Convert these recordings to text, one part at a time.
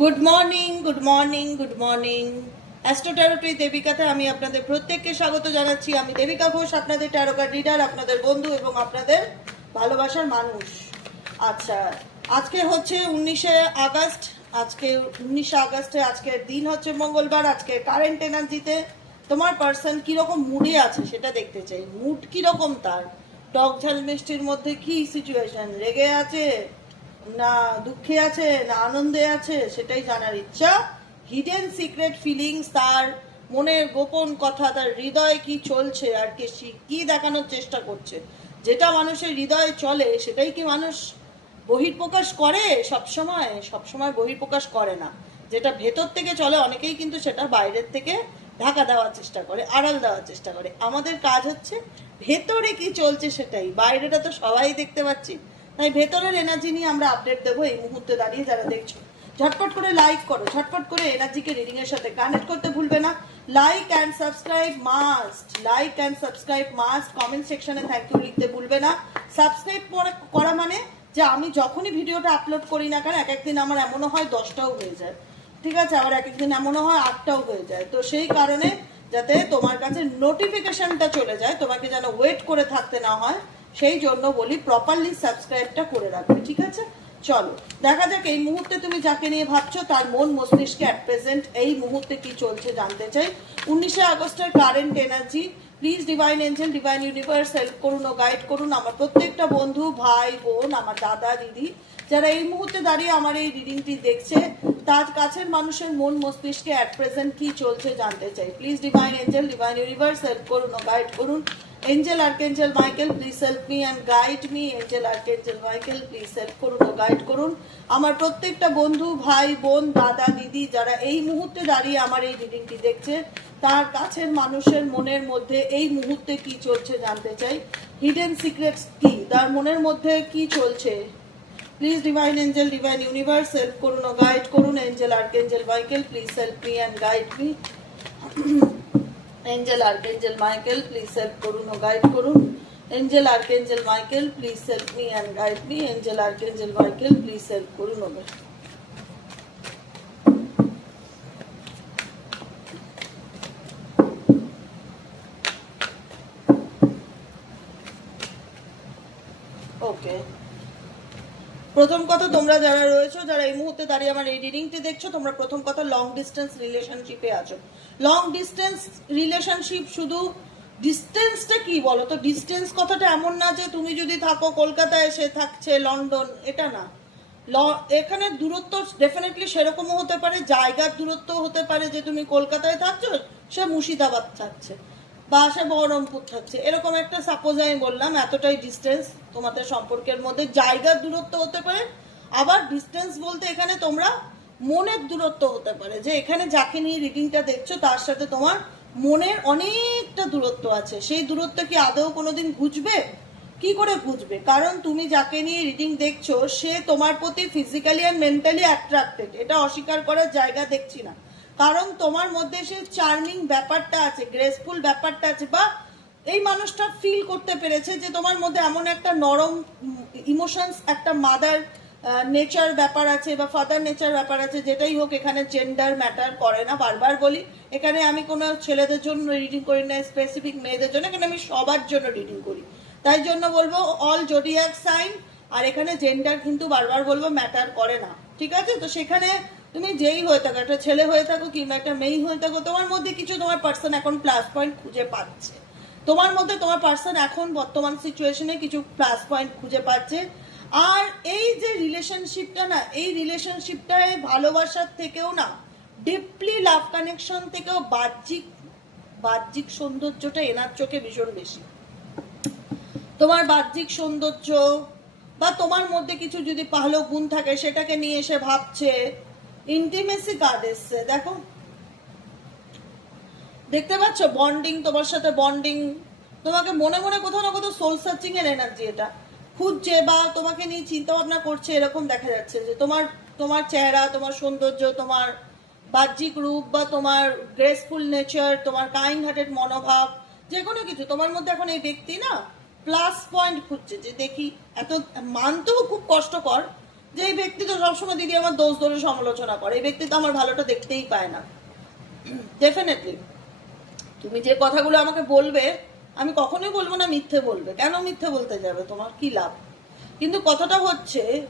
Good morning good morning good morning অ্যাস্ট্রোট্যারোটি দেবিকাতে আমি আপনাদের প্রত্যেককে স্বাগত জানাচ্ছি। আমি দেবিকা ঘোষ, আপনাদের ট্যারোকার রিডার আপনাদের বন্ধু এবং আপনাদের ভালোবাসার মানুষ। আচ্ছা আজকে হচ্ছে উনিশে আগস্ট, আজকে উনিশে আগস্টে আজকের দিন হচ্ছে মঙ্গলবার, আজকে কারেন্ট এনার্জিতে তোমার পার্সন কীরকম মুডে আছে সেটা দেখতে চাই। মুড কীরকম তার? টক ঝাল মিষ্টির মধ্যে কি সিচুয়েশন রেগে আছে? না দুঃখে আছে, না আনন্দে আছে, সেটাই জানার ইচ্ছা। হিডেন সিক্রেট ফিলিংস তার মনের গোপন কথা, তার হৃদয়ে কি চলছে, আর কে কি দেখানোর চেষ্টা করছে। যেটা মানুষের হৃদয়ে চলে, সেটাই কি মানুষ বহির্প্রকাশ করে? সবসময় সবসময় বহির্প্রকাশ করে না। যেটা ভেতর থেকে চলে, অনেকেই কিন্তু সেটা বাইরের থেকে ঢাকা দেওয়ার চেষ্টা করে, আড়াল দেওয়ার চেষ্টা করে। আমাদের কাজ হচ্ছে, ভেতরে কি চলছে সেটাই। বাইরেটা তো সবাই দেখতে পাচ্ছি। তাই ভেতরের এনার্জি নিয়ে আমরা আপডেট দেবো এই মুহূর্তে দাঁড়িয়ে যারা দেখছ। ঝটপট করে লাইক করো, ঝটপট করে এনার্জিকে রিডিং এর সাথে কানেক্ট করতে ভুলবে না। Like and subscribe must like and subscribe must comment সেকশনে থ্যাংক ইউ লিখতে ভুলবে না। সাবস্ক্রাইব করা মানে যে আমি যখনই ভিডিওটা আপলোড করি না কেন এক একদিন আমার এমনও হয় দশটাও হয়ে যায়। ঠিক আছে? আবার এক একদিন এমনও হয় আটটাও হয়ে যায়। তো সেই কারণে যাতে তোমার কাছে নোটিফিকেশনটা চলে যায়, তোমাকে যেন ওয়েট করে থাকতে না হয়। সেই জন্য বলি প্রপারলি সাবস্ক্রাইবটা করে রাখবে, ঠিক আছে? চলো, দেখা যাক এই মুহূর্তে তুমি যাকে নিয়ে ভাবছ, তার মন মস্তিষ্কে অ্যাট প্রেজেন্ট এই মুহূর্তে কি চলছে জানতে চাই। উনিশে আগস্টের current energy please divine angel divine universe help করুন ও গাইড করুন। আমার প্রত্যেকটা বন্ধু, ভাই, বোন, আমার দাদা, দিদি, যারা এই মুহূর্তে দাঁড়িয়ে আমার এই রিডিংটি দেখছে, তার কাছের মানুষের মন মস্তিষ্কে অ্যাট প্রেজেন্ট কি চলছে জানতে চাই। Please divine angel divine universe help করুন ও গাইড করুন। Angel archangel Michael please help me and guide me angel archangel Michael please help করুন গাইড করুন। আমার প্রত্যেকটা বন্ধু, ভাই, বোন, দাদা, দিদি যারা এই মুহূর্তে দাঁড়িয়ে আমার এই রিডিংটি দেখছে, তার কাছের মানুষের মনের মধ্যে এই মুহূর্তে কি চলছে জানতে চাই। হিডেন সিক্রেটস কি? তার মনের মধ্যে কি চলছে? Please divine angel divine universe help করুন গাইড করুন। Angel archangel Michael please help me and guide me angel archangel Michael please help করুন ও গাইড করুন angel archangel Michael please help me and guide me angel archangel Michael please help করুন ও guide- ওকে প্রথম কথা তোমরা যারা রয়েছো, যারা এই মুহূর্তে দাঁড়িয়ে আমার এই রিডিংটি দেখছ, তোমরা প্রথম কথা লং ডিস্টেন্স রিলেশনশিপে আছো। লং ডিস্টেন্স রিলেশনশিপ শুধু ডিস্টেন্সটা কি বলো তো? ডিস্টেন্স কথাটা এমন না যে তুমি যদি থাকো কলকাতায় সে থাকছে লন্ডন, এটা না। ল- এখানে দূরত্ব ডেফিনেটলি সেরকমও হতে পারে, জায়গার দূরত্ব হতে পারে যে তুমি কলকাতায় থাকছো, সে মুর্শিদাবাদ থাকছে। বা সে বহরমপুর থাকছে। এরকম একটা সাপোজ আমি বললাম, এতটাই ডিস্টেন্স তোমাদের সম্পর্কের মধ্যে। জায়গার দূরত্ব হতে পারে, আবার ডিস্টেন্স বলতে এখানে তোমরা মনের দূরত্ব হতে পারে। যে এখানে যাকে নিয়ে রিডিংটা দেখছ, তার সাথে তোমার মনের অনেকটা দূরত্ব আছে। সেই দূরত্ব কি আদৌ কোনোদিন ঘুচবে? কি করে বুঝবে কারণ তুমি যাকে নিয়ে রিডিং দেখছ, সে তোমার প্রতি ফিজিক্যালি আর মেন্টালি অ্যাট্রাক্টেড এটা অস্বীকার করার জায়গা দেখছি না। কারণ তোমার মধ্যে সে চার্মিং ব্যাপারটা আছে গ্রেসফুল ব্যাপারটা আছে, বা এই মানুষটা ফিল করতে পেরেছে যে তোমার মধ্যে এমন একটা নরম ইমোশনস একটা মাদার নেচার ব্যাপার আছে, বা ফাদার নেচার ব্যাপার আছে, যেটাই হোক এখানে জেন্ডার ম্যাটার করে না। বারবার বলি, এখানে আমি কোনো ছেলেদের জন্য রিডিং করি না স্পেসিফিক মেয়েদের জন্য, এখানে আমি সবার জন্য রিডিং করি। তাই জন্য বলব অল জোডিয়াক সাইন আর এখানে জেন্ডার কিন্তু বারবার বলব ম্যাটার করে না। ঠিক আছে? তো সেখানে তুমি যেই হয়ে থাকো, একটা ছেলে হয়ে থাকো কিংবা একটা মেয়ে হয়ে থাকো, তোমার মধ্যে কিছু তোমার পার্সন এখন প্লাস পয়েন্ট খুঁজে পাচ্ছে। তোমার মধ্যে তোমার পার্সন এখন বর্তমান সিচুয়েশনে কিছু প্লাস পয়েন্ট খুঁজে পাচ্ছে। আর এই যে রিলেশনশিপটা না, এই রিলেশনশিপটায় ভালোবাসার থেকেও না ডিপলি লাভ কানেকশন থেকেও বাহ্যিক বাহ্যিক সৌন্দর্যটা এনার চোখে ভীষণ বেশি। তোমার বাহ্যিক সৌন্দর্য বা তোমার মধ্যে কিছু যদি ভালো গুণ থাকে, সেটাকে নিয়ে এসে ভাবছে ইন্টিমেসি কার্ড এসছে দেখো। দেখতে পাচ্ছ? বন্ডিং তোমার সাথে বন্ডিং তোমাকে মনে মনে কোথাও না কোথাও সোল সার্চিং এর এনার্জি এটা। খুঁজছে বা তোমাকে নিয়ে চিন্তা ভাবনা করছে, এরকম দেখা যাচ্ছে যে তোমার তোমার চেহারা, তোমার সৌন্দর্য, তোমার বাহ্যিক রূপ বা তোমার গ্রেসফুল নেচার তোমার কাইন্ড হার্টেড মনোভাব যে কোনো কিছু। তোমার মধ্যে এখন এই ব্যক্তি না প্লাস পয়েন্ট খুঁজছে যে দেখি, এত, মানতেও খুব কষ্টকর যে এই ব্যক্তি তো সবসময় দিদি আমার দোষ ধরে সমালোচনা করে, এই ব্যক্তি তো আমার ভালোটা দেখতেই পায় না। ডেফিনেটলি তুমি যে কথাগুলো আমাকে বলবে, আমি কখনোই বলব না, মিথ্যে বলবে। কেন মিথ্যে বলতে যাবে? তোমার কি লাভ? কিন্তু কথাটা হচ্ছে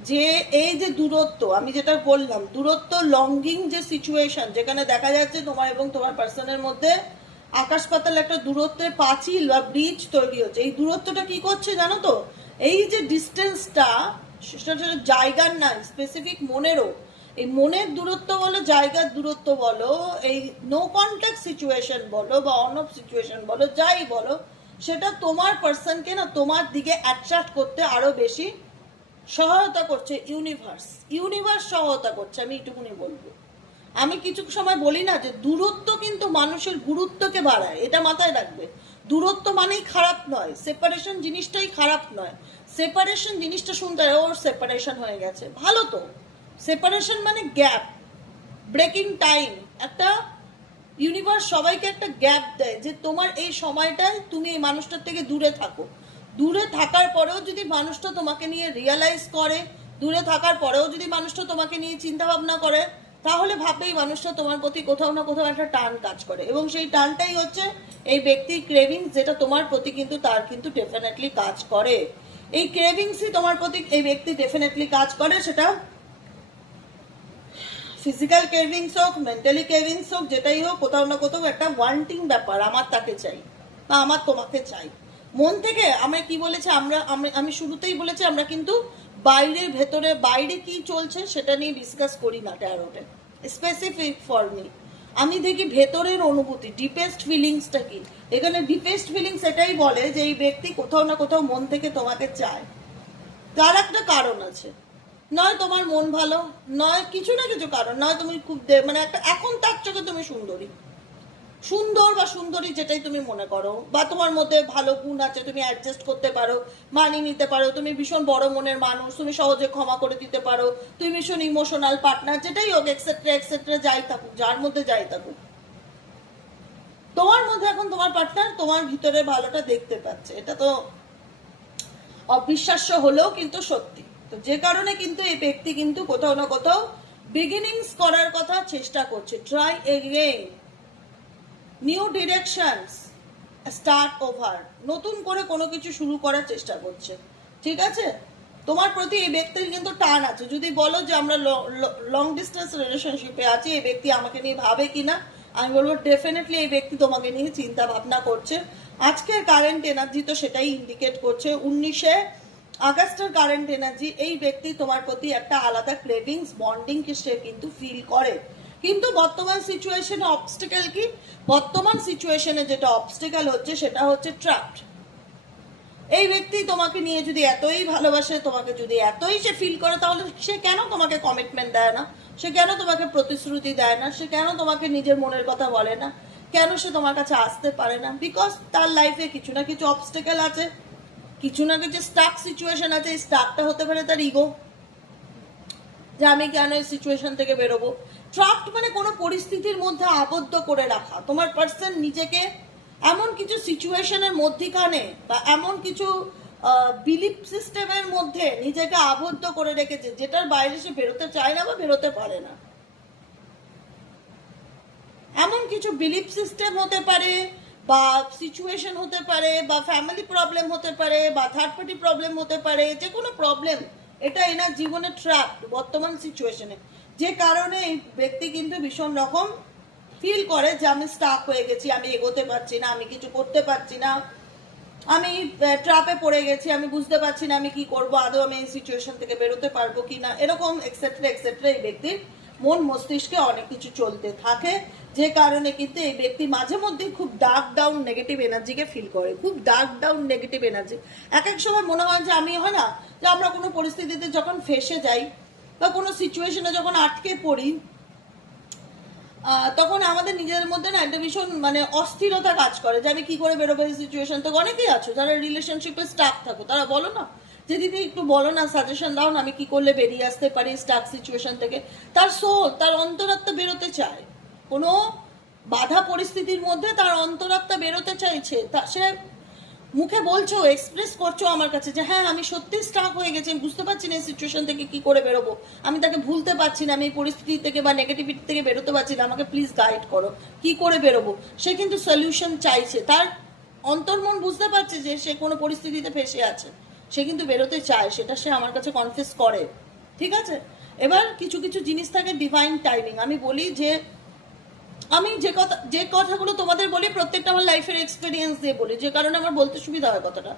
যে, এই যে দূরত্ব, আমি যেটা বললাম, দূরত্ব লঙ্গিং যে সিচুয়েশন যেখানে দেখা যাচ্ছে তোমার এবং তোমার পার্সনের মধ্যে আকাশ পাতাল একটা দূরত্বের পাঁচিল বা ব্রিজ তৈরি হচ্ছে। এই দূরত্বটা কি করছে জানো তো? এই যে ডিস্টেন্সটা সেটা সেটা জায়গার না স্পেসিফিক মনেরও। এই মনের দূরত্ব বলো, জায়গার দূরত্ব বলো, এই নো কন্ট্যাক্ট সিচুয়েশন বলো বা অন অফ সিচুয়েশন বলো, যাই বলো, সেটা তোমার পার্সনকে না তোমার দিকে অ্যাট্রাক্ট করতে আরও বেশি সহায়তা করছে ইউনিভার্স ইউনিভার্স সহায়তা করছে, আমি এটুকুনি বলব। আমি কিছু সময় বলি না যে দূরত্ব কিন্তু মানুষের গুরুত্বকে বাড়ায়, এটা মাথায় রাখবে। দূরত্ব মানেই খারাপ নয় সেপারেশন জিনিসটাই খারাপ নয়। সেপারেশন জিনিসটা শুনতে ওর সেপারেশন হয়ে গেছে। ভালো তো। সেপারেশন মানে গ্যাপ ব্রেকিং টাইম একটা ইউনিভার্স সবাইকে একটা গ্যাপ দেয় যে তোমার এই সময়টায় তুমি এই মানুষটার থেকে দূরে থাকো। দূরে থাকার পরেও যদি মানুষটা তোমাকে নিয়ে রিয়ালাইজ করে, দূরে থাকার পরেও যদি মানুষটা তোমাকে নিয়ে চিন্তা ভাবনা করে তাহলে ভাববেই মানুষটা তোমার প্রতি কোথাও না কোথাও একটা টান কাজ করে। এবং সেই টানটাই হচ্ছে এই ব্যক্তির ক্রেভিং যেটা তোমার প্রতি কিন্তু তার কিন্তু ডেফিনেটলি কাজ করে। এই ক্রেভিংসই তোমার প্রতি এই ব্যক্তি ডেফিনেটলি কাজ করে সেটা ফিজিক্যাল কেভিংস হোক মেন্টালি কেভিংস হোক, যেটাই হোক, কোথাও না কোথাও একটা ওয়ান্টিং ব্যাপার, আমার তাকে চাই বা আমার তোমাকে চাই। মন থেকে আমরা কি বলেছে, আমরা, আমি- শুরুতেই বলেছি, আমরা কিন্তু বাইরে ভেতরে, বাইরে কি চলছে সেটা নিয়ে ডিসকাস করি না ট্যারোটে স্পেসিফিক ফর মি আমি দেখি ভেতরের অনুভূতি ডিপেস্ট ফিলিংসটা কি? এখানে ডিপেস্ট ফিলিংস এটাই বলে যে এই ব্যক্তি কোথাও না কোথাও মন থেকে তোমাকে চায়। তার একটা কারণ আছে। নয় তোমার মন ভালো, নয় কিছু না কিছু কারণ, নয় তুমি খুব মানে একটা এখন তার চোখে তুমি সুন্দরী। সুন্দর বা সুন্দরী যেটাই তুমি মনে করো, বা তোমার মধ্যে ভালো গুণ আছে, তুমি অ্যাডজাস্ট করতে পারো, মানিয়ে নিতে পারো, তুমি ভীষণ বড় মনের মানুষ, তুমি সহজে ক্ষমা করে দিতে পারো, তুমি ভীষণ ইমোশনাল পার্টনার যেটাই হোক এক্সেট্রা এক্সেট্রা যাই থাকুক, যার মধ্যে যাই থাকুক। তোমার মধ্যে এখন তোমার পার্টনার তোমার ভিতরে ভালোটা দেখতে পাচ্ছে, এটা তো অবিশ্বাস্য হলেও কিন্তু সত্যি। তো যে কারণে কিন্তু এই ব্যক্তি কিন্তু কোথাও না কোথাও বিগিনিংস করার কথা চেষ্টা করছে try again new directions start over নতুন করে কোনো কিছু শুরু করার চেষ্টা করছে। ঠিক আছে? তোমার প্রতি এই ব্যক্তির কিন্তু টান আছে। যদি বলো যে আমরা লং ডিস্টেন্স রিলেশনশিপে আছি, এই ব্যক্তি আমাকে নিয়ে ভাবে কিনা, আমি বলব ডেফিনেটলি এই ব্যক্তি তোমাকে নিয়ে চিন্তা ভাবনা করছে। আজকের কারেন্ট এনার্জি তো সেটাই ইন্ডিকেট করছে। উনিশে আগস্টের কারেন্ট এনার্জি এই ব্যক্তি তোমার প্রতি একটা আলাদা ক্রেভিংস বন্ডিং সে কিন্তু ফিল করে। কিন্তু বর্তমান সিচুয়েশনে অবস্টিক্যাল কি? বর্তমান সিচুয়েশনে যেটা অবস্টিক্যাল হচ্ছে সেটা হচ্ছে ট্রাপড এই ব্যক্তি তোমাকে নিয়ে যদি এতই ভালোবাসে, তোমাকে যদি এতই সে ফিল করে, তাহলে সে কেন তোমাকে কমিটমেন্ট দেয় না? সে কেন তোমাকে প্রতিশ্রুতি দেয় না? সে কেন তোমাকে নিজের মনের কথা বলে না? কেন সে তোমার কাছে আসতে পারে না? বিকজ তার লাইফে কিছু না কিছু অবস্টেকেল আছে। কিছু না কিছু স্টাক সিচুয়েশন আছে। এই স্টাকটা হতে পারে তার ইগো যে আমি কেন এই সিচুয়েশন থেকে বেরোবো? ট্রাপড মানে কোনো পরিস্থিতির মধ্যে আবদ্ধ করে রাখা। তোমার পার্সন নিজেকে এমন কিছু সিচুয়েশনের মধ্যিখানে বা এমন কিছু বিলিফ সিস্টেমের মধ্যে নিজেকে আবদ্ধ করে রেখেছে, যেটার বাইরে সে বেরোতে চায় না বা বেরোতে পারে না। এমন কিছু বিলিফ সিস্টেম হতে পারে বা সিচুয়েশন হতে পারে বা ফ্যামিলি প্রবলেম হতে পারে বা থার্ড পার্টি প্রবলেম হতে পারে যে কোনো প্রবলেম এটা এনার জীবনে ট্র্যাপ বর্তমান সিচুয়েশনে যে কারণে এই ব্যক্তি কিন্তু ভীষণ রকম ফিল করে যে আমি স্টাক হয়ে গেছি, আমি এগোতে পারছি না, আমি কিছু করতে পারছি না। আমি ট্রাপে পড়ে গেছি, আমি বুঝতে পারছি না আমি কি করব, আদৌ আমি এই সিচুয়েশন থেকে বেরোতে পারব কি না এরকম এক্সেট্রা এক্সেট্রা এই ব্যক্তির মন মস্তিষ্কে অনেক কিছু চলতে থাকে। যে কারণে কিন্তু এই ব্যক্তি মাঝে মধ্যে খুব ডার্ক ডাউন নেগেটিভ এনার্জিকে ফিল করে। খুব ডার্ক ডাউন নেগেটিভ এনার্জি এক এক সময় মনে হয় যে আমি, হয় না? যে আমরা কোনো পরিস্থিতিতে যখন ফেসে যাই বা কোনো সিচুয়েশনে যখন আটকে পড়ি তখন আমাদের নিজেদের মধ্যে না একটা ভীষণ মানে অস্থিরতা কাজ করে যে আমি কি করে বেরোবো এই সিচুয়েশন তো? অনেকেই আছো যারা রিলেশনশিপে স্টাক থাকো। তারা বলো না যে দিদি একটু বলো না সাজেশন দাও না আমি কি করলে বেরিয়ে আসতে পারি স্টাক সিচুয়েশন থেকে। তার সোল তার অন্তরাত্মা বেরোতে চায়। কোনো বাধা পরিস্থিতির মধ্যে তার অন্তরাত্মা বেরোতে চাইছে। তা সে মুখে বলছো এক্সপ্রেস করছ আমার কাছে যে হ্যাঁ আমি সত্যি স্টাক হয়ে গেছি, আমি বুঝতে পারছি না এই সিচুয়েশন থেকে কি করে বেরোবো। আমি তাকে ভুলতে পারছি না, আমি এই পরিস্থিতি থেকে বা নেগেটিভিটি থেকে বেরোতে পারছি না, আমাকে প্লিজ গাইড করো। কি করে বেরোবো? সে কিন্তু সলিউশন চাইছে। তার অন্তর্মন বুঝতে পারছে যে সে কোনো পরিস্থিতিতে ফেসে আছে। সে কিন্তু বেরোতে চায়, সেটা সে আমার কাছে কনফেস করে, ঠিক আছে? এবার কিছু কিছু জিনিস থাকে ডিভাইন টাইমিং আমি বলি যে, আমি যে কথা, যে কথাগুলো তোমাদের বলি প্রত্যেকটা আমার লাইফের এক্সপিরিয়েন্স দিয়ে বলি, যে কারণে আমার বলতে সুবিধা হয় কথাটা।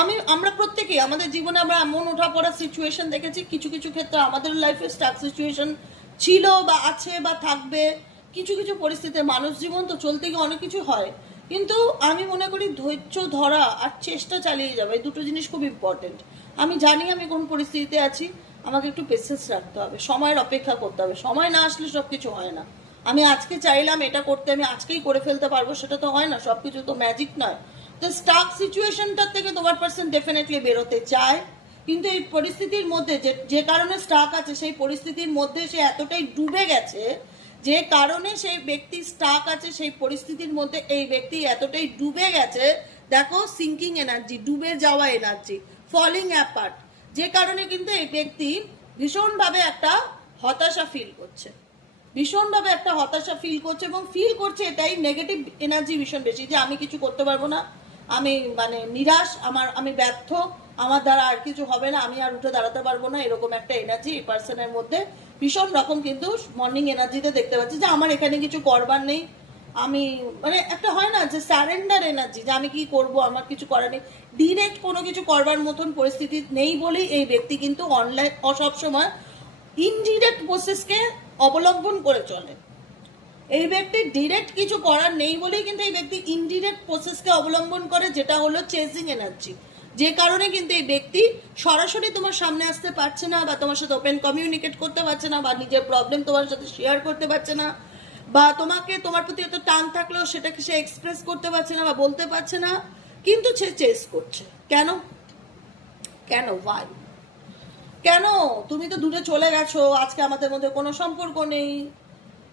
আমি, আমরা প্রত্যেকেই, আমাদের জীবনে আমরা এমন ওঠা পড়া সিচুয়েশন দেখেছি, কিছু কিছু ক্ষেত্রে আমাদের লাইফে স্টাক সিচুয়েশন ছিল বা আছে বা থাকবে, কিছু কিছু পরিস্থিতিতে মানুষ জীবন তো চলতে গিয়ে অনেক কিছু হয়। কিন্তু আমি মনে করি ধৈর্য ধরা আর চেষ্টা চালিয়ে যাবে এই দুটো জিনিস খুব ইম্পর্টেন্ট আমি জানি আমি কোন পরিস্থিতিতে আছি, আমাকে একটু পেশেন্স রাখতে হবে, সময়ের অপেক্ষা করতে হবে। সময় না আসলে সব কিছু হয় না। আমি আজকে চাইলাম এটা করতে, আমি আজকেই করে ফেলতে পারব, সেটা তো হয় না সব কিছু তো ম্যাজিক নয়। তো স্টাক সিচুয়েশনটার থেকে তোমার পার্সন ডেফিনেটলি বেরোতে চায়, কিন্তু এই পরিস্থিতির মধ্যে যে যে কারণে স্টাক আছে, সেই পরিস্থিতির মধ্যে সে এতটাই ডুবে গেছে যে কারণে সেই ব্যক্তি স্টাক আছে, সেই পরিস্থিতির মধ্যে এই ব্যক্তি এতটাই ডুবে গেছে, দেখো সিঙ্কিং এনার্জি ডুবে যাওয়া এনার্জি ফলিং অ্যাপার্ট যে কারণে কিন্তু এই ব্যক্তি ভীষণভাবে একটা হতাশা ফিল করছে। ভীষণভাবে একটা হতাশা ফিল করছে এবং ফিল করছে এটাই নেগেটিভ এনার্জি ভীষণ বেশি, যে আমি কিছু করতে পারব না, আমি মানে নিরাশ, আমার, আমি ব্যর্থ আমার দ্বারা আর কিছু হবে না, আমি আর উঠে দাঁড়াতে পারব না, এরকম একটা এনার্জি এই পার্সনের মধ্যে। ভীষণ রকম কিন্তু মর্নিং এনার্জিতে দেখতে পাচ্ছি যে আমার এখানে কিছু করবার নেই। আমি মানে একটা হয় না যে স্যারেন্ডার এনার্জি যে আমি কি করব, আমার কিছু করার নেই। ডিরেক্ট কোনো কিছু করবার মতন পরিস্থিতি নেই বলেই এই ব্যক্তি কিন্তু অনলাইন সব সময় ইনডিরেক্ট প্রসেসকে অবলম্বন করে চলে। এই ব্যক্তি ডিরেক্ট কিছু করার নেই বলেই কিন্তু এই ব্যক্তি ইনডিরেক্ট প্রসেসকে অবলম্বন করে, যেটা হলো চেজিং এনার্জি যে কারণে কিন্তু এই ব্যক্তি সরাসরি তোমার সামনে আসতে পারছে না বা তোমার সাথে ওপেন কমিউনিকেট করতে পারছে না বা নিজের প্রবলেম তোমার সাথে শেয়ার করতে পারছে না বা তোমাকে তোমার প্রতি এত টান থাকলেও সেটাকে সে এক্সপ্রেস করতে পারছে না বা বলতে পারছে না, কিন্তু সে চেস করছে। কেন? কেন? ভাই কেন? তুমি তো দূরে চলে গেছো, আজকে আমাদের মধ্যে কোনো সম্পর্ক নেই।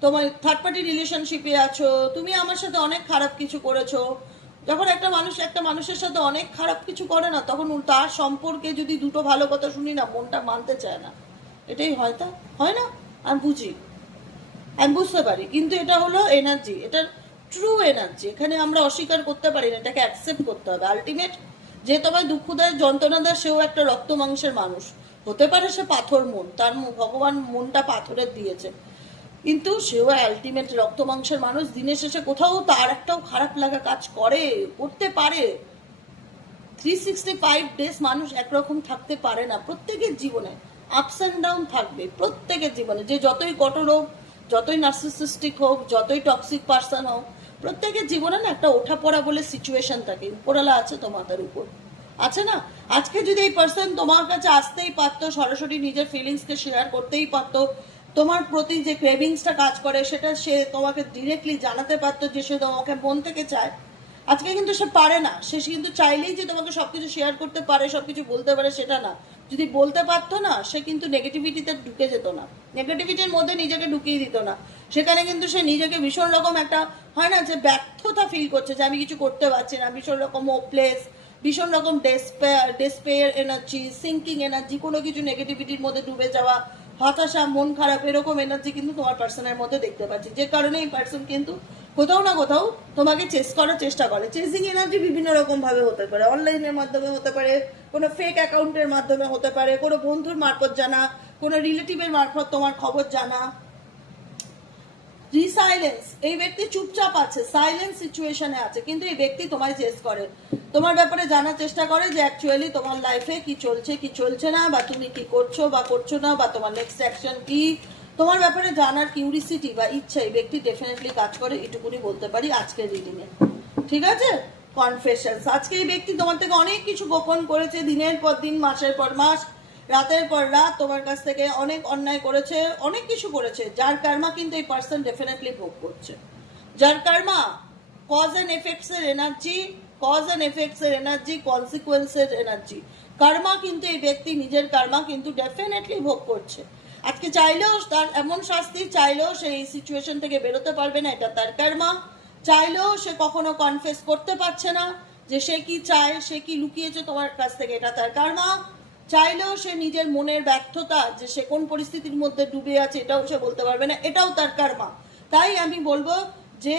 তোমার থার্ড পার্টি রিলেশনশিপে আছো, তুমি আমার সাথে অনেক খারাপ কিছু করেছ। যখন একটা মানুষ একটা মানুষের সাথে অনেক খারাপ কিছু করে না, তখন তার সম্পর্কে যদি দুটো ভালো কথা শুনি না, মনটা মানতে চায় না। এটাই হয় তা? হয় না? আমি বুঝি। আমি বুঝতে পারি। কিন্তু এটা হলো এনার্জি এটা ট্রু এনার্জি এখানে আমরা অস্বীকার করতে পারি না, এটাকে অ্যাকসেপ্ট করতে হবে। আলটিমেট যে তোমায় দুঃখ দেয়, যন্ত্রণা দেয়, সেও একটা রক্ত মাংসের মানুষ। হতে পারে সে পাথর মন, তার ভগবান মনটা পাথরের দিয়েছে। কিন্তু সেও আলটিমেট রক্ত মাংসের মানুষ, দিনের শেষে কোথাও তার একটাও খারাপ লাগা কাজ করে, করতে পারে। থ্রি সিক্সটি ফাইভ ডেজ মানুষ একরকম থাকতে পারে না, প্রত্যেকের জীবনে। আপস অ্যান্ড ডাউন থাকবে, প্রত্যেকের জীবনে। যে যতই কঠোর হোক, যতই নার্সিসিস্টিক হোক, যতই টক্সিক পার্সন হোক, প্রত্যেকের জীবনে না একটা ওঠা পড়া বলে সিচুয়েশন থাকে। উপরালা আছে তো মাথার উপর। আছে না? আজকে যদি এই পার্সন তোমার কাছে আসতেই পারতো, সরাসরি নিজের ফিলিংসকে শেয়ার করতেই পারতো তোমার প্রতি যে ক্রেভিংসটা কাজ করে, সেটা সে তোমাকে ডিরেক্টলি জানাতে পারতো যে সে তোমাকে মন থেকে চায়। আজকে কিন্তু সে পারে না। সে কিন্তু চাইলেই যে তোমাকে সবকিছু শেয়ার করতে পারে, সবকিছু বলতে পারে, সেটা না। যদি বলতে পারতো না, সে কিন্তু নেগেটিভিটিতে ঢুকে যেত না। নেগেটিভিটির মধ্যে নিজেকে ঢুকিয়ে দিত না। সেখানে কিন্তু সে নিজেকে ভীষণ রকম একটা, হয় না যে ব্যর্থতা ফিল করছে যে আমি কিছু করতে পারছি না। ভীষণ রকম হোপলেস ভীষণ রকম despair despair energy sinking energy কোনো কিছু নেগেটিভিটির মধ্যে ডুবে যাওয়া হতাশা, মন খারাপ, এরকম এনার্জি কিন্তু তোমার পার্সনের মধ্যে দেখতে পাচ্ছি। যে কারণে এই পার্সন কিন্তু কোথাও না কোথাও তোমাকে চেস করার চেষ্টা করে। চেসিং এনার্জি বিভিন্ন রকম ভাবে হতে পারে। অনলাইনের মাধ্যমে হতে পারে, কোনো ফেক অ্যাকাউন্টের মাধ্যমে হতে পারে, কোনো বন্ধুর মারফত জানা, কোনো রিলেটিভের মারফত তোমার খবর জানা। রিসাইলেন্স এই ব্যক্তি চুপচাপ আছে সাইলেন্স সিচুয়েশনে আছে, কিন্তু এই ব্যক্তি তোমায় চেস করে। তোমার ব্যাপারে জানার চেষ্টা করে যে অ্যাকচুয়ালি তোমার লাইফে কি চলছে কি চলছে না, বা তুমি কি করছ বা করছ না, বা তোমার নেক্সট অ্যাকশন কি। তোমার ব্যাপারে জানার কিউরিসিটি বা ইচ্ছা এই ব্যক্তি ডেফিনেটলি কাজ করে, এটুকুনি বলতে পারি আজকের রিডিং এ। ঠিক আছে? কনফেশনস আজকে এই ব্যক্তি তোমার থেকে অনেক কিছু গোপন করেছে, দিনের পর দিন, মাসের পর মাস। রাতের পর রাত তোমার কাছ থেকে অনেক অন্যায় করেছে, অনেক কিছু করেছে, যার কার্মা কিন্তু এই পার্সন ডেফিনেটলি ভোগ করছে। যার কার্মা কজ অ্যান্ড এফেক্টস এর এনার্জি কজ অ্যান্ড এফেক্টস এর এনার্জি কনসিকুয়েন্সের এনার্জি কার্মা কিন্তু এই ব্যক্তি নিজের কার্মা কিন্তু ডেফিনেটলি ভোগ করছে। আজকে চাইলেও তার এমন শাস্তি, চাইলেও সে এই সিচুয়েশন থেকে বেরোতে পারবে না, এটা তার কার্মা চাইলেও সে কখনো কনফেস করতে পারছে না যে সে কি চায়, সে কি লুকিয়েছে তোমার কাছ থেকে, এটা তার কারণা চাইলেও সে নিজের মনের ব্যর্থতা যে সে কোন পরিস্থিতির মধ্যে ডুবে আছে এটাও সে বলতে পারবে না, এটাও তার কারমা। তাই আমি বলব যে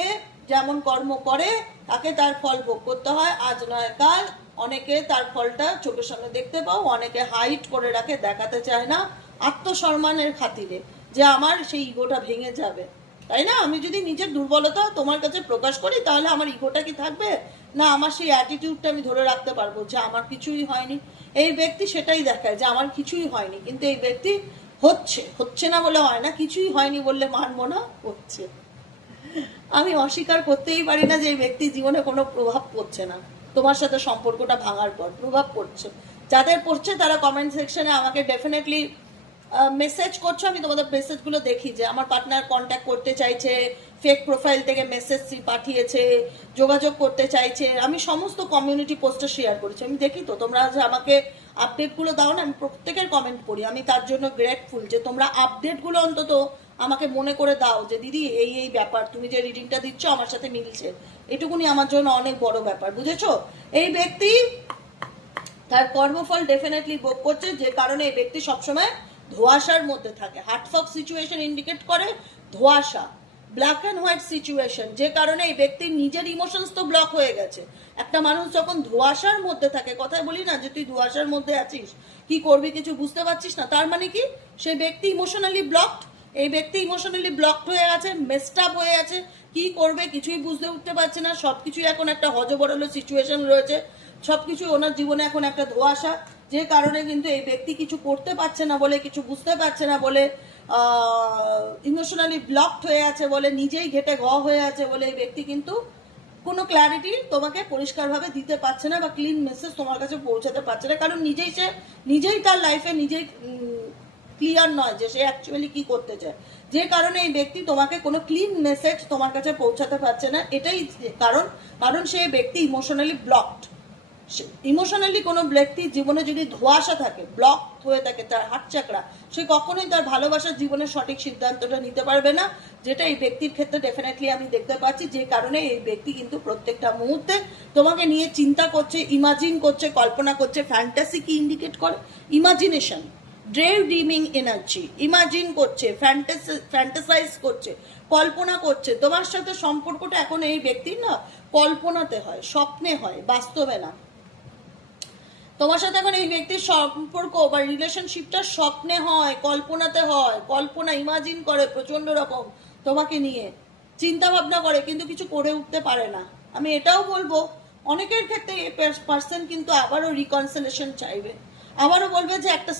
যেমন কর্ম করে, তাকে তার ফল ভোগ করতে হয়। আজ নয় কাল, অনেকে তার ফলটা চোখের সামনে দেখতে পাও, অনেকে হাইট করে রাখে, দেখাতে চায় না, আত্মসম্মানের খাতিরে যে আমার সেই ইগোটা ভেঙে যাবে। তাই না? আমি যদি নিজের দুর্বলতা তোমার কাছে প্রকাশ করি, তাহলে আমার ইগোটা কি থাকবে? না, আমার সেই অ্যাটিটিউডটা আমি ধরে রাখতে পারব যে আমার কিছুই হয়নি। এই ব্যক্তি সেটাই দেখায় যে আমার কিছুই হয়নি, কিন্তু এই ব্যক্তি হচ্ছে হচ্ছে না বলে হয় না, কিছুই হয়নি বললে মানবো না, হচ্ছে। আমি অস্বীকার করতেই পারি না যে এই ব্যক্তি জীবনে কোনো প্রভাব পড়ছে না। তোমার সাথে সম্পর্কটা ভাঙার পর প্রভাব পড়ছে। যাদের পড়ছে তারা কমেন্ট সেকশনে আমাকে ডেফিনেটলি মেসেজ করছ, আমি তোমাদের মেসেজগুলো দেখি যে আমার পার্টনার কন্ট্যাক্ট করতে চাইছে ফেক প্রোফাইল থেকে মেসেজ পাঠিয়েছে, যোগাযোগ করতে চাইছে, আমি সমস্ত কমিউনিটি পোস্টে শেয়ার করেছি। আমি দেখি তো, তোমরা যে আমাকে আপডেটগুলো দাও না, আমি প্রত্যেকের কমেন্ট পড়ি। আমি তার জন্য গ্রেটফুল যে তোমরা আপডেটগুলো অন্তত আমাকে মনে করে দাও যে, দিদি, এই এই ব্যাপার, তুমি যে রিডিংটা দিচ্ছ, আমার সাথে মিলছে। এটুকুনি আমার জন্য অনেক বড় ব্যাপার, বুঝেছ? এই ব্যক্তি তার কর্মফল ডেফিনেটলি ভোগ করছে, যে কারণে এই ব্যক্তি সবসময় ধোয়াশার মধ্যে থাকে। হার্টফক সিচুয়েশন ইন্ডিকেট করে ধোয়াশা। ব্ল্যাক অ্যান্ড হোয়াইট সিচুয়েশন যে কারণে এই ব্যক্তির নিজের ইমোশনস তো ব্লক হয়ে গেছে। একটা মানুষ যখন ধোয়াশার মধ্যে থাকে, কথায় বলি না যে তুই ধোয়াশার মধ্যে আছিস, কি করবি কিছু বুঝতে পারছিস না, তার মানে কি? সেই ব্যক্তি ইমোশনালি ব্লকড এই ব্যক্তি ইমোশনালি ব্লকড হয়ে আছে মেসড আপ হয়ে আছে কি করবে কিছুই বুঝতে উঠতে পারছে না, সবকিছুই এখন একটা হজবরল সিচুয়েশন রয়েছে সবকিছু ওনার জীবনে এখন একটা ধোয়াশা। যে কারণে কিন্তু এই ব্যক্তি কিছু করতে পারছে না বলে, কিছু বুঝতে পারছে না বলে ইমোশনালি ব্লকড হয়ে আছে বলে, নিজেই ঘেটে ঘ হয়ে আছে বলে এই ব্যক্তি কিন্তু কোনো ক্ল্যারিটি তোমাকে পরিষ্কারভাবে দিতে পারছে না বা ক্লিন মেসেজ তোমার কাছে পৌঁছাতে পারছে না। কারণ নিজেই সে, নিজেই তার লাইফে নিজেই ক্লিয়ার নয় যে সে অ্যাকচুয়ালি কি করতে চায়। যে কারণে এই ব্যক্তি তোমাকে কোনো ক্লিন মেসেজ তোমার কাছে পৌঁছাতে পারছে না, এটাই কারণ কারণ সে ব্যক্তি ইমোশনালি ব্লকড ইমোশনালি কোনো ব্যক্তির জীবনে যদি ধোয়াশা থাকে ব্লক হয়ে থাকে, তার হাত চাকরা সে কখনোই তার ভালোবাসার জীবনের সঠিক সিদ্ধান্তটা নিতে পারবে না, যেটা এই ব্যক্তির ক্ষেত্রে ডেফিনেটলি আমি দেখতে পাচ্ছি, যে কারণে এই ব্যক্তি কিন্তু প্রত্যেকটা মুহূর্তে তোমাকে নিয়ে চিন্তা করছে ইমাজিন করছে, কল্পনা করছে ফ্যান্টাসি কি ইন্ডিকেট করে? ইমাজিনেশন ড্রেভ ডিমিং এনার্জি ইমাজিন করছে ফ্যান্টাসাইজ করছে, কল্পনা করছে। তোমার সাথে সম্পর্কটা এখন এই ব্যক্তির না, কল্পনাতে হয়, স্বপ্নে হয়, বাস্তবে না। তোমার সাথে এখন এই ব্যক্তির সম্পর্ক বা রিলেশনশিপটা স্বপ্নে হয়, কল্পনাতে হয়, কল্পনা ইমাজিন করে প্রচণ্ড রকম তোমাকে নিয়ে। চিন্তা ভাবনা করে, কিন্তু কিছু করে উঠতে পারে না। আমি এটাও বলব, অনেকের ক্ষেত্রে এই পার্সন কিন্তু আবারও রিকনসিলেশন চাইবে। আবারও বলবে যে একটা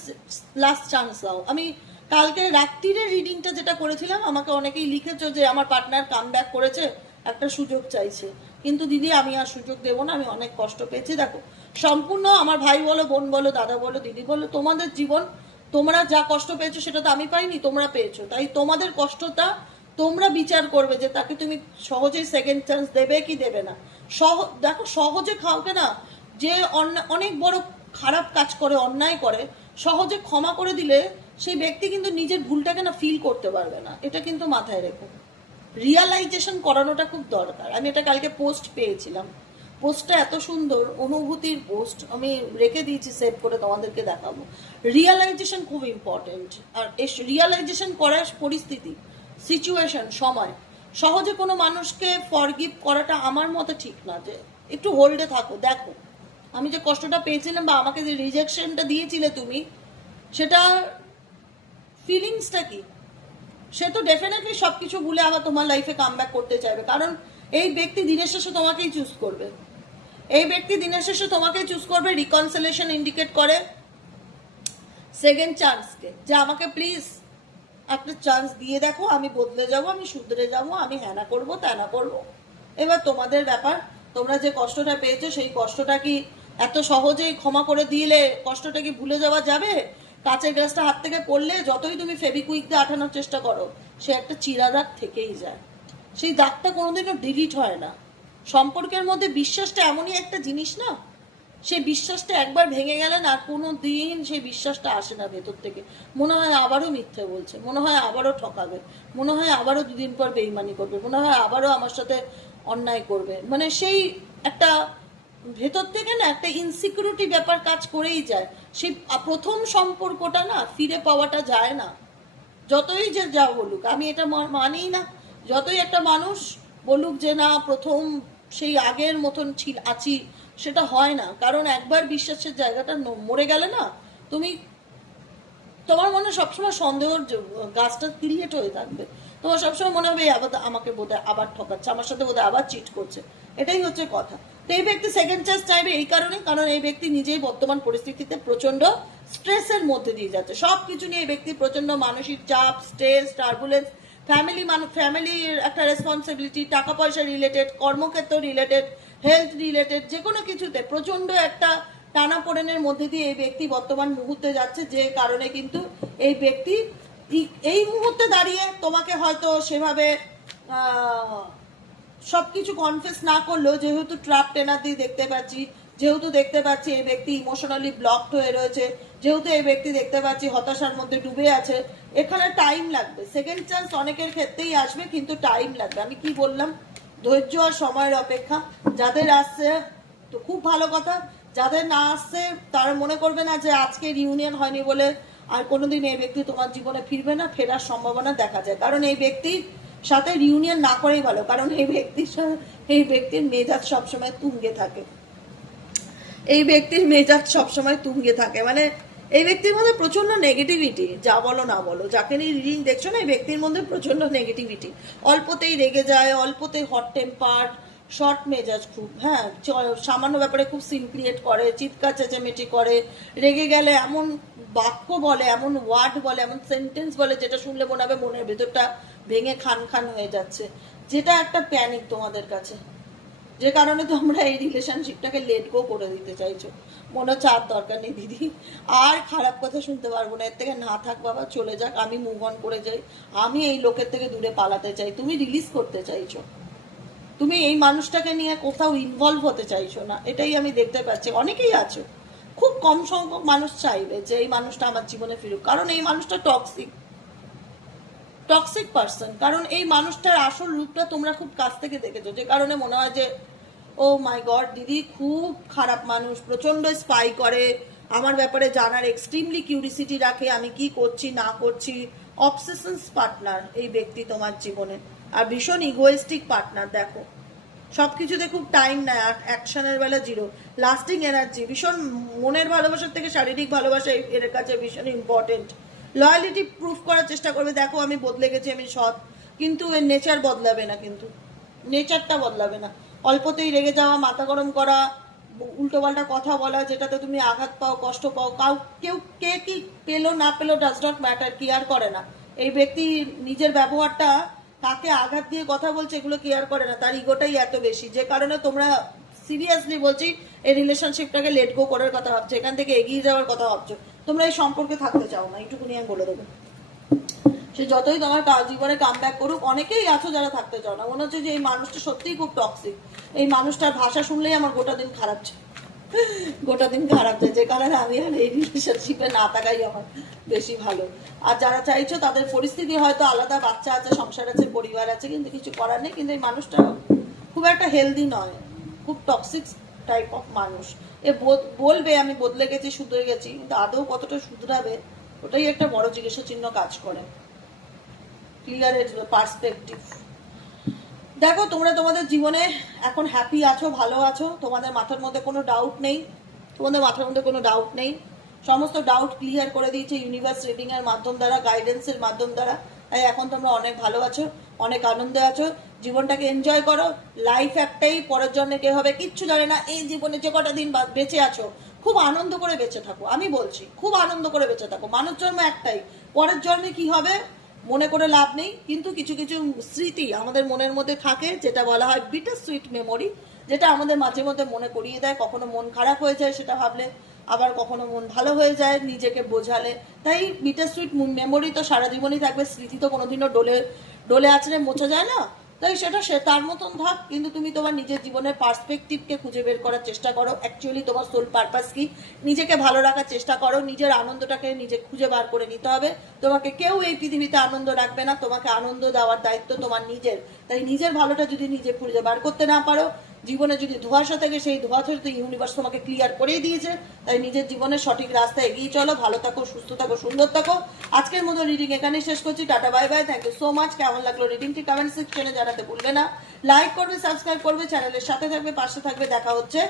লাস্ট চান্স দাও। আমি কালকে রাত্রিরের রিডিংটা যেটা করেছিলাম, আমাকে অনেকেই লিখেছো যে আমার পার্টনার কাম ব্যাক করেছে। একটা সুযোগ চাইছে। কিন্তু দিদি, আমি আর সুযোগ দেবো না, আমি অনেক কষ্ট পেয়েছি। দেখো, সম্পূর্ণ আমার ভাই বলো, বোন বলো, দাদা বলো, দিদি বলো, তোমাদের জীবন, তোমরা যা কষ্ট পেয়েছ সেটা তো আমি পাইনি, তোমরা পেয়েছ। তাই তোমাদের কষ্টটা তোমরা বিচার করবে যে তাকে তুমি সহজেই সেকেন্ড চান্স দেবে কি দেবে না। সহ, দেখো, সহজে খাওকে না, যে অনেক বড় খারাপ কাজ করে, অন্যায় করে, সহজে ক্ষমা করে দিলে সেই ব্যক্তি কিন্তু নিজের ভুলটাকে না ফিল করতে পারবে না। এটা কিন্তু মাথায় রেখো। রিয়ালাইজেশন করানোটা খুব দরকার। আমি এটা কালকে পোস্ট পেয়েছিলাম। পোস্টটা এত সুন্দর, অনুভূতির পোস্ট আমি রেখে দিয়েছি সেভ করে তোমাদেরকে দেখাবো। রিয়ালাইজেশন খুব ইম্পর্টেন্ট আর রিয়ালাইজেশন করার পরিস্থিতি সিচুয়েশন সময়, সহজে কোনো মানুষকে ফরগিভ করাটা আমার মতে ঠিক না যে একটু হোল্ডে থাকো, দেখো। আমি যে কষ্টটা পেয়েছিলাম বা আমাকে যে রিজেকশনটা দিয়েছিলে তুমি সেটা ফিলিংসটা কি? সে তো ডেফিনেটলি সব কিছু ভুলে আবার তোমার লাইফে কাম করতে চাইবে। কারণ এই ব্যক্তি দিনের শেষে তোমাকেই চুজ করবে। এই ব্যক্তি দিনের শেষে তোমাকেই চুজ করবে রিকনসিলেশন ইন্ডিকেট করে। সেকেন্ড চান্সকে যে আমাকে প্লিজ একটা চান্স দিয়ে দেখো, আমি বদলে যাব, আমি শুধরে যাব, আমি হ্যানা করব, ত্যানা করব। এবার তোমাদের ব্যাপার, তোমরা যে কষ্টটা পেয়েছ, সেই কষ্টটা কি এত সহজেই ক্ষমা করে দিলে কষ্টটা কি ভুলে যাওয়া যাবে? কাঁচের গ্লাসটা হাত থেকে পড়লে যতই তুমি ফেবিকুইক দিয়ে আঠানোর চেষ্টা করো, সে একটা চিরা দাগ থেকেই যায়। সেই দাগটা কোনোদিনও ডিলিট হয় না। সম্পর্কের মধ্যে বিশ্বাসটা এমনই একটা জিনিস না? সেই বিশ্বাসটা একবার ভেঙে গেলে না কোনো দিন সেই বিশ্বাসটা আসে না ভেতর থেকে। মনে হয় আবারও মিথ্যে বলছে, মনে হয় আবারও ঠকাবে, মনে হয় আবারও দুদিন পর বেইমানি করবে, মনে হয় আবারও আমার সাথে অন্যায় করবে। মানে সেই একটা ভেতর থেকে না একটা ইনসিকিউরিটি ব্যাপার কাজ করেই যায়। সেই প্রথম সম্পর্কটা না ফিরে পাওয়াটা যায় না। যতই যে যা বলুক, আমি এটা মানি না। যতই একটা মানুষ বলুক যে, না, প্রথম সেই আগের মতন ছিল, আছি। সেটা হয় না। কারণ একবার বিশ্বাসের জায়গাটা মরে গেলে না তুমি, তোমার মনে সবসময় সন্দেহর গাছটা ক্রিয়েট হয়ে থাকবে। তোমার সবসময় মনে হবে আবার আমাকে বোধহয় আবার ঠকাচ্ছে, আমার সাথে বোধহয় আবার চিট করছে। এটাই হচ্ছে কথা। তো এই ব্যক্তি সেকেন্ড চান্স চাইবে এই কারণে, কারণ এই ব্যক্তি নিজেই বর্তমান পরিস্থিতিতে প্রচণ্ড স্ট্রেসের মধ্যে দিয়ে যাচ্ছে। সব কিছু নিয়ে এই ব্যক্তি প্রচণ্ড মানসিক চাপ স্ট্রেস টার্বুলেন্স ফ্যামিলি মানুষ ফ্যামিলির একটা রেসপন্সিবিলিটি টাকা পয়সা রিলেটেড কর্মক্ষেত্র রিলেটেড হেলথ রিলেটেড যে কোনো কিছুতে প্রচণ্ড একটা টানাপোড়েনের মধ্যে দিয়ে এই ব্যক্তি বর্তমান মুহূর্তে যাচ্ছে, যে কারণে কিন্তু এই ব্যক্তি এই মুহূর্তে দাঁড়িয়ে তোমাকে হয়তো সেভাবে সব কিছু কনফেস না করলেও যেহেতু ট্রাপ দিয়ে দেখতে পাচ্ছি, যেহেতু দেখতে পাচ্ছি এই ব্যক্তি ইমোশনালি ব্লকড হয়ে রয়েছে, যেহেতু এই ব্যক্তি দেখতে পাচ্ছি হতাশার মধ্যে ডুবে আছে, এখানে টাইম লাগবে। সেকেন্ড চান্স অনেকের ক্ষেত্রেই আসবে, কিন্তু টাইম লাগবে। আমি কি বললাম? ধৈর্য আর সময়ের অপেক্ষা। যাদের আসছে, তো খুব ভালো কথা, যাদের না আসছে, তারা মনে করবে না যে আজকে রিউনিয়ন হয়নি বলে আর কোনোদিন এই ব্যক্তি তোমার জীবনে ফিরবে না, ফেরার সম্ভাবনা দেখা যায়। কারণ এই ব্যক্তির সাথে রিউনিয়ন না করেই ভালো, কারণ এই ব্যক্তির এই ব্যক্তির মেজাজ সবসময় তুঙ্গে থাকে। এই ব্যক্তির মেজাজ সবসময় তুঙ্গে থাকে। মানে এই ব্যক্তির মধ্যে প্রচণ্ড নেগেটিভিটি যা বলো না বলো। যাকে নিয়ে রিডিং দেখছ না, এই ব্যক্তির মধ্যে প্রচণ্ড নেগেটিভিটি অল্পতেই রেগে যায়, অল্পতেই হট টেম্পার শর্ট মেজাজ খুব হ্যাঁ সামান্য ব্যাপারে খুব সিন ক্রিয়েট করে, চিৎকার, চেঁচামেচি করে, রেগে গেলে এমন বাক্য বলে, এমন ওয়ার্ড বলে, এমন সেন্টেন্স বলে যেটা শুনলে মনে হবে মনের ভেতরটা ভেঙে খান খান হয়ে যাচ্ছে। যেটা একটা প্যানিক তোমাদের কাছে। যে কারণে তোমরা এই রিলেশনশিপটাকে লেট গো করে দিতে চাইছো। মনে হচ্ছে আর দরকার নেই, দিদি। আর খারাপ কথা শুনতে পারব না। এর থেকে না থাক বাবা, চলে যাক। আমি মুভ অন করে যাই। আমি এই লোকের থেকে দূরে পালাতে চাই। তুমি রিলিজ করতে চাইছো। তুমি এই মানুষটাকে নিয়ে কোথাও ইনভলভ হতে চাইছো না, এটাই আমি দেখতে পাচ্ছি। অনেকেই আছো, খুব কম সংখ্যক মানুষ চাইবে যে এই মানুষটা আমার জীবনে ফিরুক, কারণ এই মানুষটা টক্সিক টক্সিক পার্সন কারণ এই মানুষটার আসল রূপটা তোমরা খুব কাছ থেকে দেখেছ, যে কারণে মনে হয় যে, ও মাই গড দিদি খুব খারাপ মানুষ প্রচণ্ড স্পাই করে, আমার ব্যাপারে জানার এক্সট্রিমলি কিউরিসিটি রাখে, আমি কি করছি, না করছি। অবসেশনস পার্টনার এই ব্যক্তি তোমার জীবনে। আর ভীষণ ইগোয়েস্টিক পার্টনার দেখো। সবকিছুতে খুব টাইম নেয়, আর অ্যাকশনের বেলা জিরো লাস্টিং এনার্জি ভীষণ মনের ভালোবাসার থেকে শারীরিক ভালোবাসা এর কাছে ভীষণ ইম্পর্টেন্ট লয়ালিটি প্রুফ করার চেষ্টা করবে, দেখো আমি বদলে গেছি, আমি সৎ। কিন্তু এর নেচার বদলাবে না কিন্তু। নেচারটা বদলাবে না। অল্পতেই রেগে যাওয়া, মাথা গরম করা, উল্টোপাল্টা কথা বলা, যেটাতে তুমি আঘাত পাও, কষ্ট পাও, কাউ, কেউ, কে কি পেল না পেল ডাজ নট ম্যাটার কেয়ার করে না। এই ব্যক্তি নিজের ব্যবহারটা কাকে আঘাত দিয়ে কথা বলছে এগুলো কেয়ার করে না। তার ইগোটাই এত বেশি। যে কারণে তোমরা সিরিয়াসলি বলছি, এই রিলেশনশিপটাকে লেট গো করার কথা ভাবছ, এখান থেকে এগিয়ে যাওয়ার কথা ভাবছ। তোমরা এই সম্পর্কে থাকতে চাও না, এইটুকুনি আমি বলে দেবো। সে যতই তোমার জীবনে কাম ব্যাক করুক, অনেকেই আছো যারা থাকতে চাও না। মনে হচ্ছে যে এই মানুষটা সত্যিই খুব টক্সিক এই মানুষটার ভাষা শুনলেই আমার গোটা দিন খারাপ যায় গোটা দিন খারাপ যায়। যে কারণে আমি আর এই রিলেশনশিপে না থাকাই আমার বেশি ভালো। আর যারা চাইছো তাদের পরিস্থিতি হয়তো আলাদা, বাচ্চা আছে, সংসার আছে, পরিবার আছে, কিন্তু কিছু করার নেই। কিন্তু এই মানুষটা খুব একটা হেলদি নয়। খুব টক্সিক টাইপ অফ মানুষ। এ বলবে আমি বদলে গেছি, শুধরে গেছি, কিন্তু আদৌ কতটা শুধরাবে, ওটাই একটা বড় জিজ্ঞাসা চিহ্ন কাজ করে। ক্লিয়ারের পার্সপেক্টিভ দেখো, তোমরা তোমাদের জীবনে এখন হ্যাপি আছো, ভালো আছো, তোমাদের মাথার মধ্যে কোনো ডাউট নেই, তোমাদের মাথার মধ্যে কোনো ডাউট নেই। সমস্ত ডাউট ক্লিয়ার করে দিয়েছে ইউনিভার্স রিডিং এর মাধ্যম দ্বারা গাইডেন্সের মাধ্যম দ্বারা। তাই এখন তোমরা অনেক ভালো আছো, অনেক আনন্দে আছো। জীবনটাকে এনজয় করো। লাইফ একটাই, পরের জন্য কে হবে কিচ্ছু জানে না। এই জীবনে যে কটা দিন বেঁচে আছো, খুব আনন্দ করে বেঁচে থাকো, আমি বলছি, খুব আনন্দ করে বেঁচে থাকো। মানুষ জন্ম একটাই, পরের জন্মে কি হবে? মনে করে লাভ নেই, কিন্তু কিছু কিছু স্মৃতি আমাদের মনের মধ্যে থাকে, যেটা বলা হয় বিটার সুইট মেমোরি যেটা আমাদের মাঝে মধ্যে মনে করিয়ে দেয়, কখনো মন খারাপ হয়ে যায় সেটা ভাবলে, আবার কখনো মন ভালো হয়ে যায় নিজেকে বোঝালে। তাই বিটার সুইট মেমোরি তো সারা জীবনই থাকবে, স্মৃতি তো কোনোদিনও ডোলে ডোলে আছড়ে মোছা যায় না। তাই সেটা সে তার মতন থাক, কিন্তু তুমি তোমার নিজের জীবনের পার্সপেকটিভকে খুঁজে বের করার চেষ্টা করো। অ্যাকচুয়ালি তোমার সোল পারপাস কি? নিজেকে ভালো রাখার চেষ্টা করো, নিজের আনন্দটাকে নিজে খুঁজে বার করে নিতে হবে। তোমাকে কেউ এই পৃথিবীতে আনন্দ রাখবে না, তোমাকে আনন্দ দেওয়ার দায়িত্ব তোমার নিজের। তাই নিজের ভালোটা যদি নিজে খুঁজে বার করতে না পারো জীবনে যদি ধোঁয়াশা থাকে, সেই ধোঁয়াশা তো ইউনিভার্স তোমাকে ক্লিয়ার করেই দিয়েছে, তাই নিজের জীবনের সঠিক রাস্তায় এগিয়ে চলো। ভালো থাকো, সুস্থ থাকো, সুন্দর থাকো। আজকের মতো রিডিং এখানে শেষ করছি। Tata bye bye thank you so much কেমন লাগল রিডিংটি কমেন্ট সেকশনে জানাতে ভুলবে না। লাইক করবে সাবস্ক্রাইব করবে চ্যানেলের সাথে থাকবে, পাশে থাকবে, দেখা হচ্ছে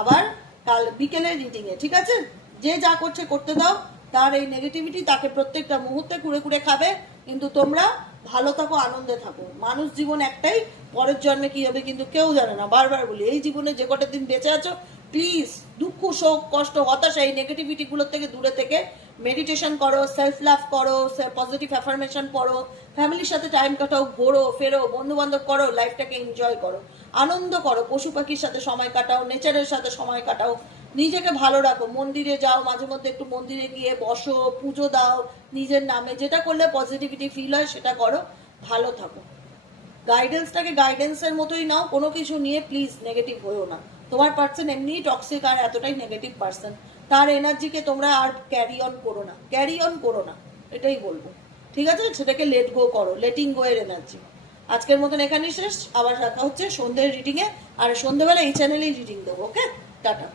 আবার কাল বিকেলের রিডিং এ, ঠিক আছে? যে যা করছে, করতে দাও। তার এই নেগেটিভিটি তাকে প্রত্যেকটা মুহূর্তে কুড়ে কুড়ে খাবে। কিন্তু তোমরা ভালো থাকো, আনন্দে থাকো। মানুষ জীবন একটাই, পরের জন্মে কি হবে কিন্তু কেউ জানে না। বারবার বলি, এই জীবনে যে কটা দিন বেঁচে আছো প্লিজ দুঃখ, শোক, কষ্ট, হতাশা, এই নেগেটিভিটি গুলোর থেকে দূরে থেকে মেডিটেশন করো সেলফ লাভ করো পজিটিভ অ্যাফার্মেশন পড়ো ফ্যামিলির সাথে টাইম কাটাও, ঘোরো, ফেরো বন্ধু বান্ধব করো লাইফটাকে এনজয় করো। আনন্দ করো পশু পাখির সাথে সময় কাটাও নেচারের সাথে সময় কাটাও। নিজেকে ভালো রাখো, মন্দিরে যাও, মাঝে মধ্যে একটু মন্দিরে গিয়ে বসো, পুজো দাও, নিজের নামে, যেটা করলে পজিটিভিটি ফিল হয় সেটা করো, ভালো থাকো। গাইডেন্সটাকে গাইডেন্সের মতোই নাও, কোনো কিছু নিয়ে প্লিজ নেগেটিভ হয়েও না। তোমার পার্সন এমনি টক্সিক আর এতটাই নেগেটিভ পার্সন তার এনার্জিকে তোমরা আর ক্যারি অন করো না ক্যারি অন করো না, এটাই বলব। ঠিক আছে? সেটাকে লেট গো করো লেটিং গো এর এনার্জি আজকের মতন এখানেই শেষ, আবার রাখা হচ্ছে সন্ধ্যের রিডিংয়ে আর সন্ধ্যেবেলা এই চ্যানেলেই রিডিং দেবো ওকে টাটা।